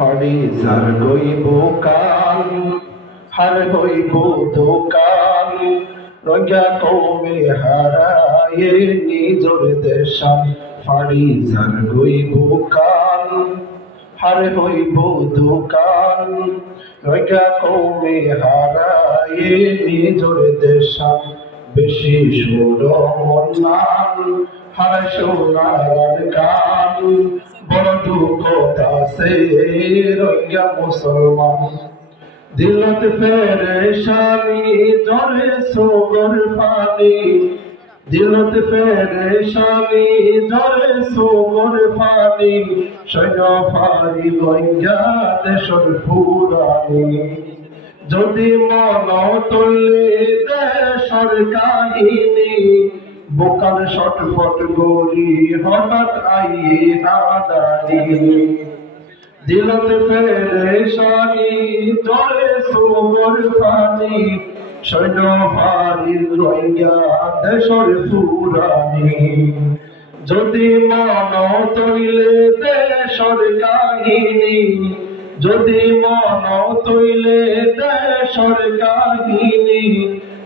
ফরিজার গইব কাল হার হইব দোকান রোজা কমে হারায়ে নিজর দেশান ফরিজার গইব কাল হার হইব দোকান রোজা কমে হারায়ে নিজর দেশান বেশি সুর মন্নান হার সোনার কান বড় দুঃখ দাসে রইয়া মুসলমান দিলত পেরেশানি জরে সোগর পানি দিলত পেরেশানি জরে সোগর পানি সৈন্য ফারি লইয়া দেশর পুরানি যদি মন তুললে দেশর কাহিনী বোকার শটফট গড়ি হঠাৎ আইয়ে নাদানি দিলত পেরেশানি জলে সোমর পানি সৈন্য ফারির লইয়া দেশর পুরানি যদি মন তৈলে দেশর কাহিনী যদি মন তৈলে দেশর কাহিনী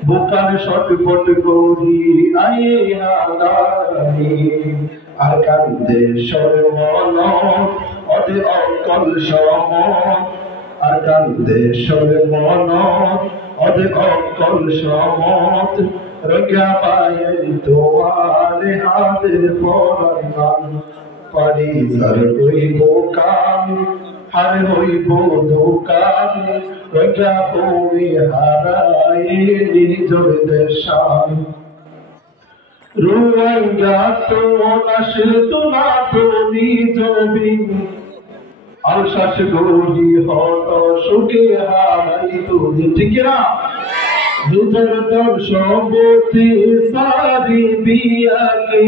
বুকার শটফট গড়ি আইয়ে নাদানি আর কান্দে সরমন অদে অকল সমত আর কান্দে সরমন অদে অকল সমত রোজা পায়েন তোমার হাতের পরাণ ফরিজার হইব কাম হার হইব দোকান রোজা কমে হারায়ে নিজর দেশান রুয়াইয়া তো নাশিল তুনা তো নিজবিন আলশাস গড়ি হত সুখে হারাই তুমি ঠিক না নিজর দর্শবতী সারি বিয়াকি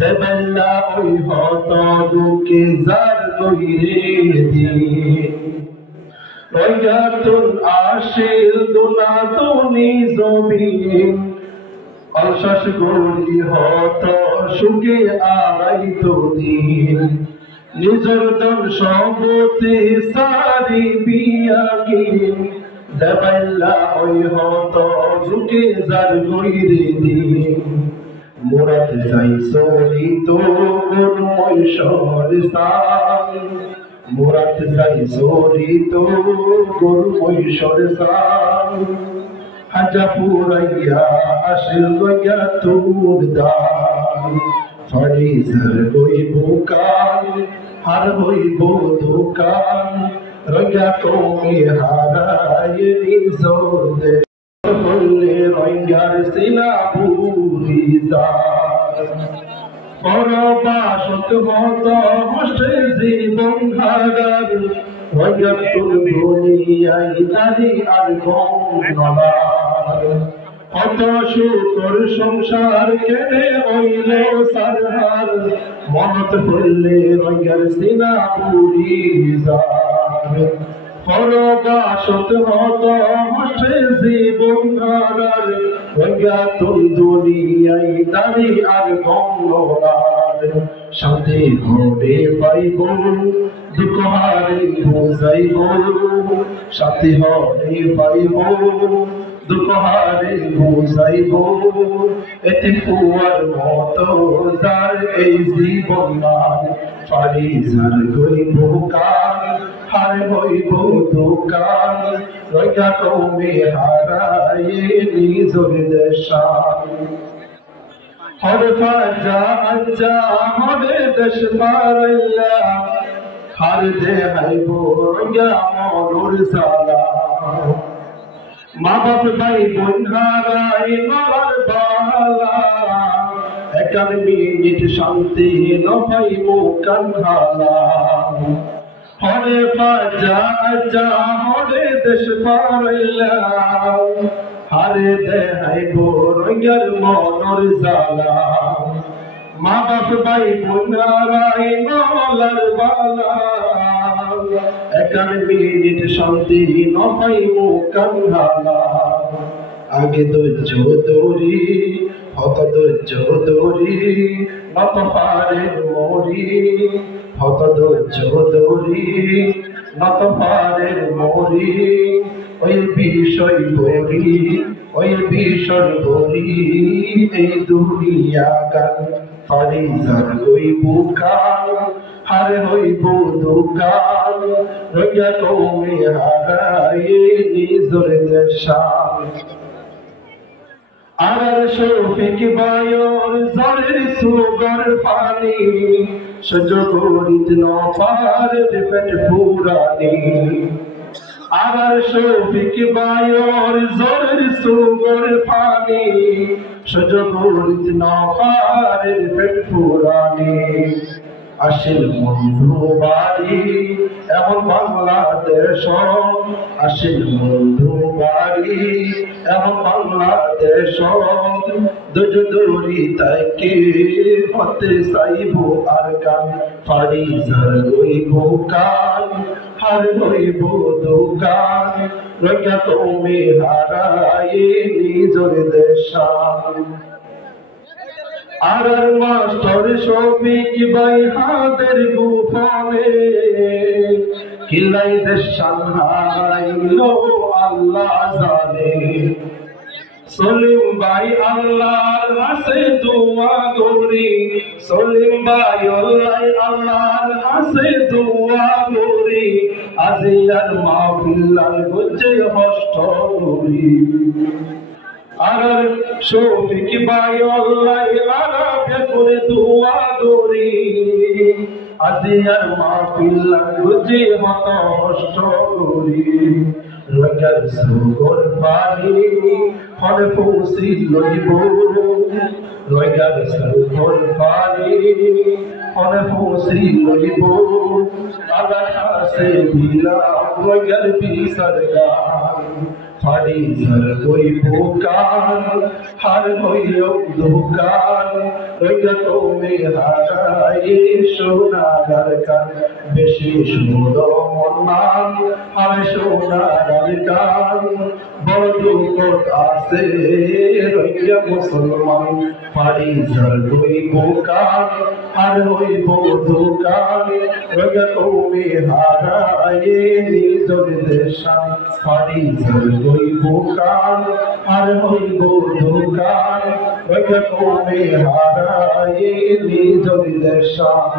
দেবেলা ওই হত দুকে যার গইরে দিন রয়াতুল আশিল দুনা তো নিজবিন আলশাস গড়ি হত সুখে আড়াই তো দিন নিজর দর্শবতী সারি বিয়াকি দেবেলা ওই হত দুকে যার গইরে দিন মুরাদ যাই সলিত গুরুময় সরসান মুরাদ যাই সলিত গুরুময় সরসান হাজা পুরাইয়া আসিল গয়া তুর দান ফরিজার হইব কাল হার হইব দোকান রোজা কমে হারায়ে নিজর দেশ বললে রোজার সিনা বুঝিজার পরবাসত হত হস্তে জীবন হারার রোজার তুল দুনিয়ায় তারি আর কম নলার কত শুকর সংসার কেড়ে হইল সারহার মনত হইলে রোজার সিনা বুঝিজার পরবাসত হত হস্তে জীবন হারার রোজা তুল দুনিয়ায় তারি আর কম নলার শান্তি হবে পাইব দুঃখ হারে বুঝাইব শান্তি হবে পাইব দুঃখ হারে বুঝাইব এতে কুয়ার মতো যার এই জীবন মান ফরিজার গইব কাল হার হইব দোকান রোজা কমে হারায়ে নিজর দেশান হর ফাজা আজ্জা হরে দেশ পারাইয়া হার দে হাইব রোজা মনুর সালা মা বাপ ভাই বোন হারাই নর বালা একার মিনিট শান্তি নপাইব কানখালা হরে ফাজা আজ্জা হরে দেশ পারাইয়া হারে দে হাইব রোজার মনুর সালা মা বাপ ভাই বোন হারাই নর বালা একার মিনিট শান্তি নপাইব কানখালা আগে ধৈর্য ধরি হত ধৈর্য ধরি নত পারে মরি হত ধৈর্য ধরি নতফারের মরি ওই বিষয় বলি ওই বিষয় বলি এই দুনিয়া গান ফারিজার হইব কাল হার হইব দোকান রইয়া কমে হারায় নিজর দেশান আর শফিক বায়র জলের সুগর পানি সহ্য করিত নপারের পেট পুরানি আর শফিক বায়র জলের সুগর পানি সহ্য করিত নপারের পেট পুরানি আসিল বন্ধু বাড়ি এমন বাংলাদেশ আসিল বন্ধু বাড়ি এমন বাংলাদেশ দুজদুরি তাকে হতে চাইব আর কান ফারিজার হইব কান হার হইব দোকান রইয়া তুমি হারায় নিজর দেশান আর মাস্টার শফিক ভাই হাতের গুফনে কিলাই দেশান হারাইলো আল্লাহ জানে সলিম ভাই আল্লাহর কাছে দোয়া করি সলিম ভাই আল্লাহর কাছে দোয়া করি আজিয়ার মাহফিল বুঝে কষ্ট করি আর শফিক ভাই আল্লাহ করে দোয়া করি আজিয়ার মাহফিল বুঝে কষ্ট করি রইয়ার সুগর পানি হলে পৌঁছি লইব রইয়ার সুগর পানি হলে পৌঁছি লইব আল্লাহ কাছে দিলাম রইয়ার বিচার গান ফারিজার হইব কান হার হইল দোকান রইয়া তুমি হারায় সোনার কান বেশি সুন্দর মন্নান হার সোনার কান বড় দুঃখ আছে রইয়া মুসলমান ফারিজার হইব কান হার হইব দোকান রইয়া তুমি হারায় নিজর দেশান ফারিজার হইব কান আর হইব দোকান রইয়া তুমি হারায় নিজর দেশান